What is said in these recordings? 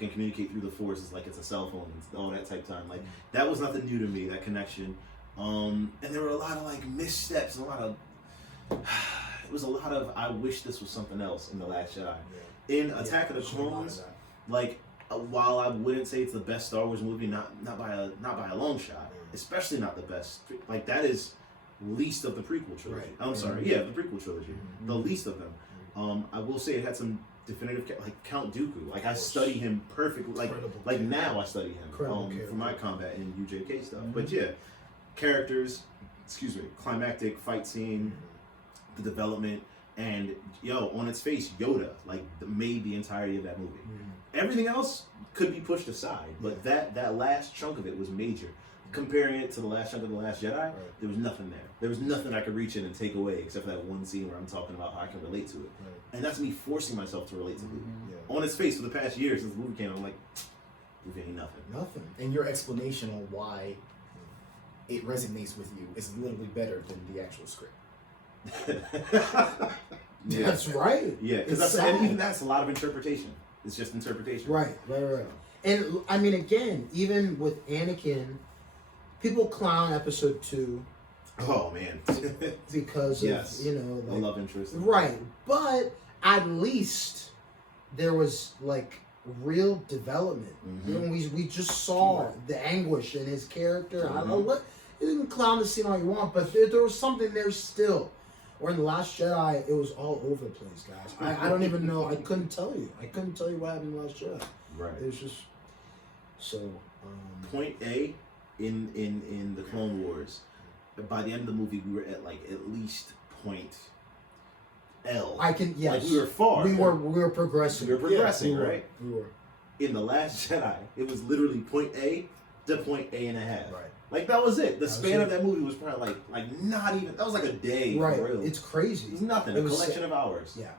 can communicate through the Force is like it's a cell phone and all that type of time. Like that was nothing new to me. That connection, and there were a lot of like missteps, and a lot of it was a lot of I wish this was something else in The Last Jedi. In Attack of the Clones, like while I wouldn't say it's the best Star Wars movie, not by a long shot, especially not the best. Like that is least of the prequel trilogy. I'm sorry, the prequel trilogy, the least of them. I will say it had some definitive, like Count Dooku. Like I study him perfectly. Like now I study him for my combat and UJK stuff. But yeah, characters, climactic fight scene, the development, and on its face, Yoda like made the entirety of that movie. Everything else could be pushed aside, but that last chunk of it was major. Comparing it to the last chunk of The Last Jedi, there was nothing there. There was nothing I could reach in and take away except for that one scene where I'm talking about how I can relate to it. And that's me forcing myself to relate to Luke. On its face, for the past year since the movie came out, I'm like, Luke ain't nothing. Nothing. And your explanation on why it resonates with you is literally better than the actual script. That's right. Yeah, because even that's a lot of interpretation. It's just interpretation. Right. And I mean, again, even with Anakin, people clown episode 2. Oh man. Because of, the love interest. Right. But at least there was like real development. We just saw the anguish in his character. I don't know what you can clown the scene all you want, but there was something there still. Or in The Last Jedi, it was all over the place, guys. I don't even know. I couldn't tell you. I couldn't tell you what happened in The Last Jedi. Right. It was just so. Point A in the Clone Wars. By the end of the movie, we were at least point L. Yes. Like we were far. We were progressing. Right? We were. In The Last Jedi, it was literally point A to point A and a half. Right. Like that was it. The span of that movie was probably like not even. That was like a day. Right. For real. It's crazy. It's nothing. A collection of hours. Yeah.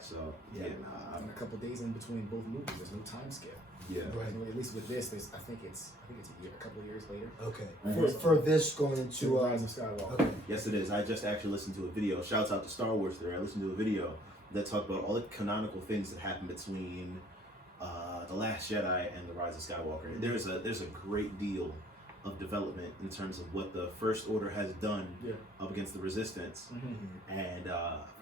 So and a couple of days in between both movies. There's no time scale. Yeah. Right. At least with this, I think it's a couple of years later. Okay. For this going into Rise of Skywalker. Okay. Yes, it is. I just actually listened to a video. Shouts out to Star Wars there. I listened to a video that talked about all the canonical things that happened between The Last Jedi and The Rise of Skywalker. There's a great deal of development in terms of what the First Order has done up against the Resistance, and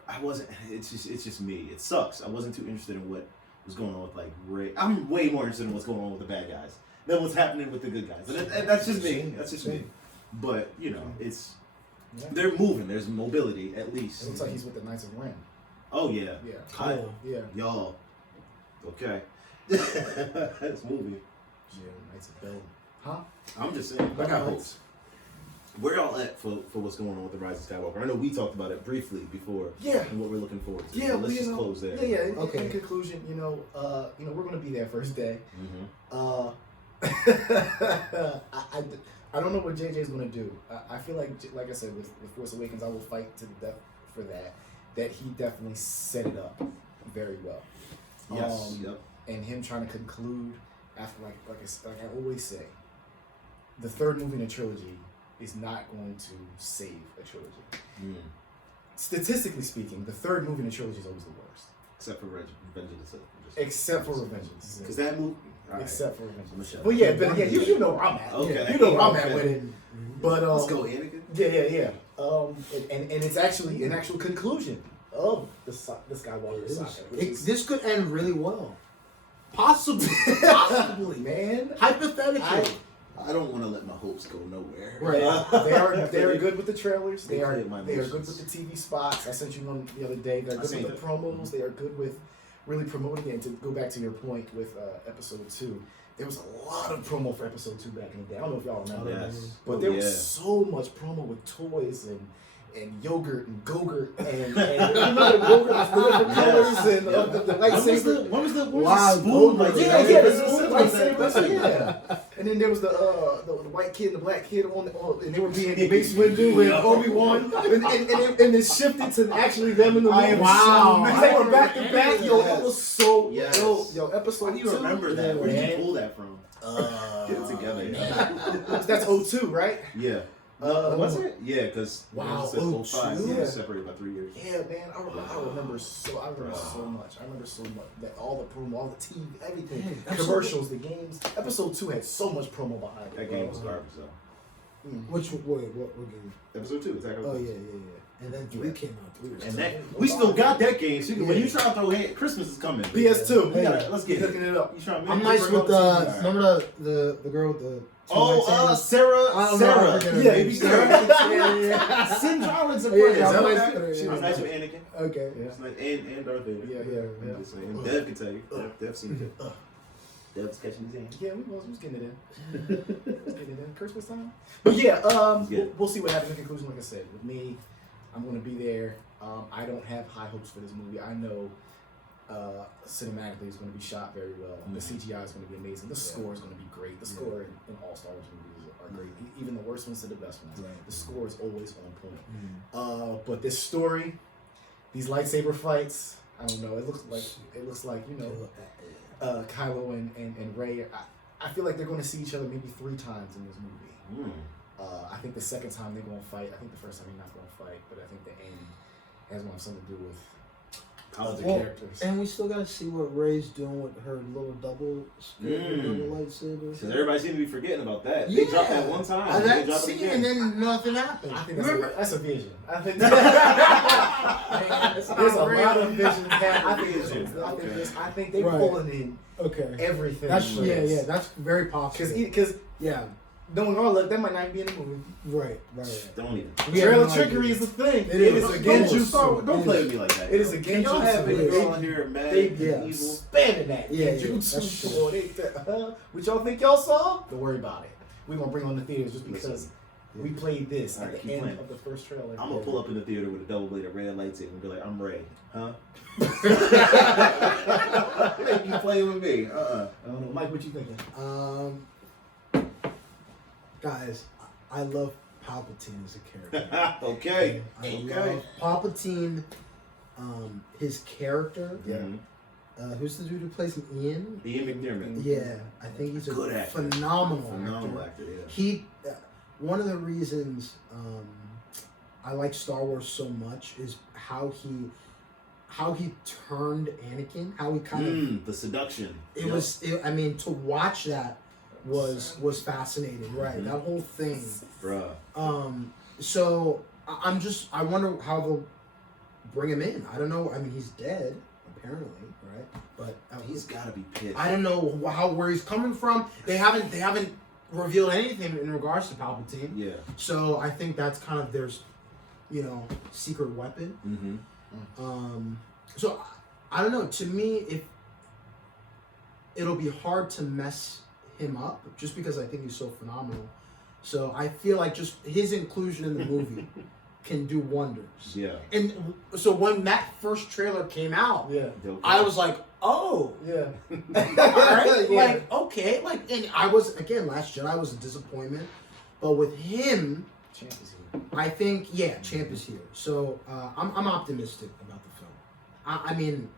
I wasn't. It's just me. It sucks. I wasn't too interested in what was going on with like Rey. I'm way more interested in what's going on with the bad guys than what's happening with the good guys. And that's just me. That's just me. But it's they're moving. There's mobility at least. It looks like he's with the Knights of Ren. Oh yeah. Yeah. Y'all. Okay. It's moving. Yeah, Knights of Bell. Huh? I'm just saying. I got hopes. Where y'all at for what's going on with The Rise of Skywalker? I know we talked about it briefly before. Yeah. And what we're looking forward to. Yeah. So let's just close there. Yeah. Okay. In conclusion, we're gonna be there first day. I don't know what JJ's gonna do. I feel like I said with Force Awakens, I will fight to the death for that. That he definitely set it up very well. Yes. Yep. And him trying to conclude after like I always say, the third movie in a trilogy is not going to save a trilogy. Statistically speaking, the third movie in a trilogy is always the worst. Except for Revenge of the Sith. Except for Revengeance. Because that movie. Except for Revengeance. Well, you know where I'm at. Okay. You know where I'm at with it. But let's go, Anakin. Yeah. And it's actually an actual conclusion of the Skywalker saga. This could end really well. Possibly, man. Hypothetically. I don't want to let my hopes go nowhere. Right. They are good with the trailers. They are good emotions. with the TV spots. I sent you one the other day. They're good with the promos. They are good with really promoting it. And to go back to your point with episode 2, there was a lot of promo for episode 2 back in the day. I don't know if y'all remember. Yes. But there was so much promo with toys and yogurt and Go-Gurt and you know the Go-Gurt with different colors and the lightsaber. What was the spoon? The spoon lightsaber. And then there was the white kid and the black kid and they were being Mace Windu and Obi-Wan, and it shifted to actually them in the movie. Wow! They were back to back. Yo, it was so yo. Episode 2. How do you remember that? Where did you pull that from? Get it together. That's 02, right? Yeah. Was it? Yeah, because Wow, it was 05. yeah. It was separated by 3 years. Yeah, man, I remember so much. I remember so much that all the promo, all the TV, everything, Man, commercials, the games. Episode 2 had so much promo behind it. That game was garbage, though. Which what game? Episode 2, Attack of the Oh Clones. yeah. And then 3 came out. 3 was And tough. that we still got that game. So when you try to throw Christmas is coming. PS2. We gotta, let's get hooking it up. You trying to I'm nice with remember the girl with the Sarah. I don't know, I forget her Yeah, name. baby Sarah. yeah. Syndrome's a Yeah, friend. yeah, So I'm that- nice with her, She yeah. was nice with Anakin. Okay. Yeah. It's like, and Darth Vader. Yeah. I'm just saying. Dev can tell you. Dev's seen it. Dev's catching his hand. Yeah, we was getting it in. Getting it in. Christmas time. But yeah, we'll see what happens in conclusion. Like I said, with me, I'm gonna be there. I don't have high hopes for this movie. I know cinematically it's going to be shot very well. The CGI is going to be amazing. The score is going to be great. The score in all Star Wars movies are great. Even the worst ones to the best ones. Right. The score is always on point. But this story, these lightsaber fights, I don't know. It looks like Kylo and Rey. I feel like they're going to see each other maybe 3 times in this movie. I think the second time they're going to fight. I think the first time they're not going to fight, but I think the end has going to have something to do with other characters. And we still gotta see what Rey's doing with her little double spear, double lightsaber. Because everybody seems to be forgetting about that. Yeah. They dropped that one time. And they that dropped it scene, again. and then nothing happened. I think Remember? that's a vision. I think Man, there's a lot of vision happening. I think they're Right. pulling in Okay. everything. That's that's very possible. Because yeah, knowing all look, that might not be in the movie. right. Don't even. We have Trailer no trickery idea. is the thing. It It is. is Don't against you. Don't play with me like that. It is Can against y'all have you. a girl in here mad They and yeah. evil? spamming that. Yeah, Jutsu. that's true. Come on, what y'all think y'all saw? Don't worry about it. We're gonna bring on the theaters just because Listen. we played this All right, at the keep end playing. of the first trailer. I'm gonna pull up in the theater with a double-bladed red lightsaber and be like, "I'm Rey, huh?" You playing with me? I don't know, Mike. What you thinking? Guys, I love Palpatine as a character. Okay. I Okay. love Palpatine. His character. Yeah. Mhm. Who's the dude who plays him? Ian. Ian McDiarmid. Yeah, I think he's a Good actor. phenomenal actor. Yeah. He, one of the reasons I like Star Wars so much is how he turned Anakin, how he kind of The seduction. it was. I mean, to watch that was fascinating, right? Mhm. That whole thing. Bruh. So I wonder how they'll bring him in. I don't know. I mean, he's dead apparently, right? But He's gotta be pissed. I don't know where he's coming from. They haven't revealed anything in regards to Palpatine. Yeah. So I think that's kind of their, secret weapon. Mm-hmm. So I don't know. To me, it'll be hard to mess him up just because I think he's so phenomenal. So I feel like just his inclusion in the movie can do wonders. Yeah. And so when that first trailer came out, Yeah. I was like, oh. Yeah. Alright, Yeah. like okay, like, and I was again Last Jedi was a disappointment, but with him, Champ is here. I think Champ is here, so I'm optimistic about the film. I mean,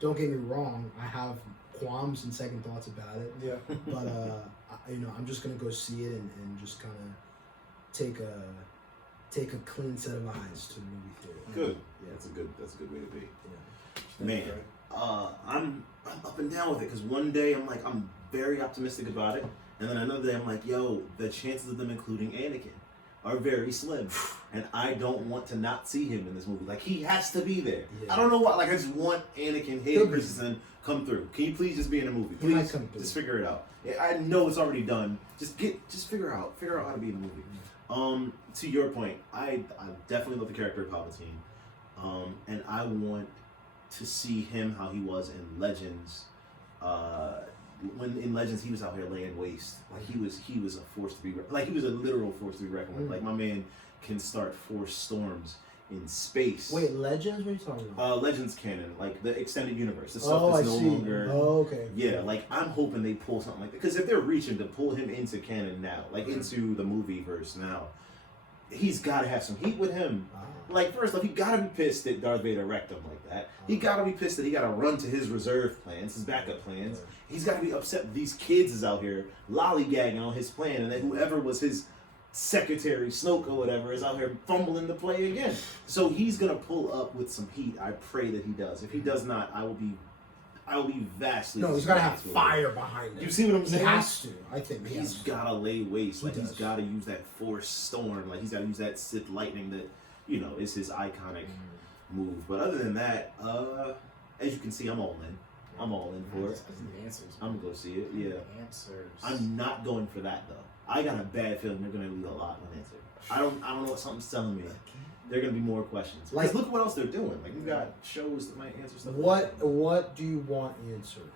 don't get me wrong, I have qualms and second thoughts about it, Yeah. but I'm just gonna go see it and just kind of take a clean set of eyes to the movie theater. Good. Yeah, that's a good way to be. Yeah. Man, I'm up and down with it because one day I'm very optimistic about it, and then another day I'm like, yo, the chances of them including Anakin are very slim, and I don't want to not see him in this movie. Like, he has to be there. Yeah. I don't know why. Like, I just want Anakin, He'll Hayden be. Christensen, come through. Can you please just be in the movie? He might Please, come through. just figure it out. I know it's already done. Just figure out how to be in the movie. To your point, I definitely love the character of Palpatine, and I want to see him how he was in Legends. When in Legends he was out here laying waste, like he was a force to be like he was a literal force to be reckoned with. Like, my man can start force storms in space. Wait, Legends? What are you talking about? Legends canon, like the extended universe, the stuff I that's no see. longer. Oh, okay. Yeah, like I'm hoping they pull something like that, because if they're reaching to pull him into canon now, like into the movie verse now, he's got to have some heat with him. Like, first off, he got to be pissed that Darth Vader wrecked him like that. He got to be pissed that he got to run to his reserve plans, his backup plans. He's got to be upset that these kids is out here lollygagging on his plan, and that whoever was his Secretary Snoke or whatever is out here fumbling to play again. So he's gonna pull up with some heat. I pray that he does. If he does not, I will be vastly. No, he's gotta have fire behind him. You see what I'm saying? He has to. I think he's gotta lay waste. Like he's does. gotta use that Force storm. Like he's gotta use that Sith lightning that is his iconic move. But other than that, as you can see, I'm all in. I'm all in for it. I'm gonna go see it. Yeah. Answers. I'm not going for that though. I got a bad feeling they're gonna leave a lot unanswered. I don't know what something's telling me. There are gonna be more questions. Like look what else they're doing. Like we've got shows that might answer stuff. What do you want answered?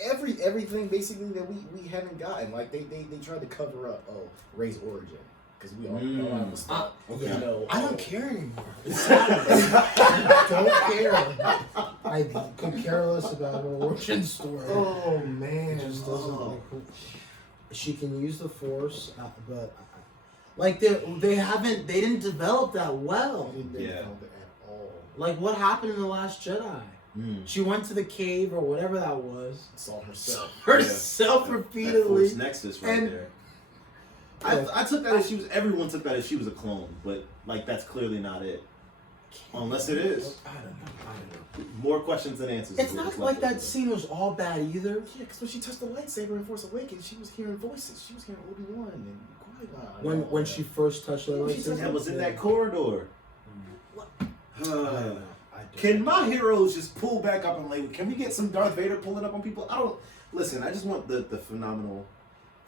Everything basically that we haven't gotten. Like they tried to cover up Rey's origin. Because we all have to stop. Okay. I don't care anymore. I don't care. I could care less about her origin story. Oh man, it just doesn't. She can use the Force, but like they didn't develop that well. They didn't develop it at all. Like what happened in The Last Jedi? She went to the cave or whatever that was. Saw herself. Repeatedly. That Force Nexus right there. I took that as everyone took that as she was a clone, but like that's clearly not it. Unless it is. I don't know. More questions than answers. It's not like that scene was all bad either. Yeah, because when she touched the lightsaber in Force Awakens, she was hearing voices. She was hearing Obi-Wan and Qui-Gon. When she first touched the lightsaber. That was in that corridor. What? Can my heroes just pull back up and like? Can we get some Darth Vader pulling up on people? I don't. Listen, I just want the phenomenal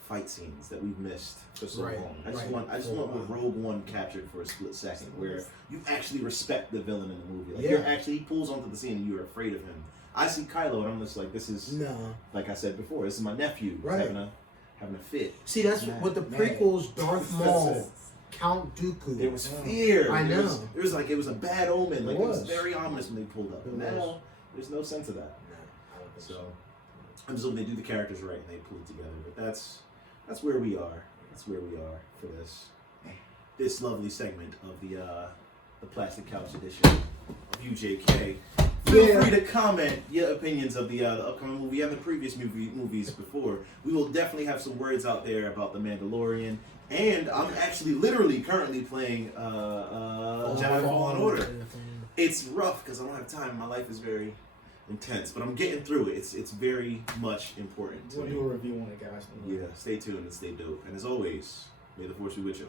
fight scenes that we've missed for so long. I just want what Rogue One captured for a split second, where you actually respect the villain in the movie. Like you're actually, he pulls onto the scene and you're afraid of him. I see Kylo and I'm just like, this is like I said before, this is my nephew having a fit. See, that's what the prequels, Darth Maul, Count Dooku. There was fear. I know. It was like it was a bad omen. Like it was very ominous when they pulled up. Now there's no sense of that. So I'm just hoping they do the characters right and they pull it together. But that's where we are. That's where we are for this lovely segment of the Plastic Couch edition of UJK. Feel free to comment your opinions of the upcoming movie and the previous movies before. We will definitely have some words out there about The Mandalorian. And I'm actually literally currently playing Jedi Fallen Order. It's rough because I don't have time. My life is very intense, but I'm getting through it. It's very much important to me. We'll do a review on it, guys. Yeah, stay tuned and stay dope. And as always, may the Force be with y'all.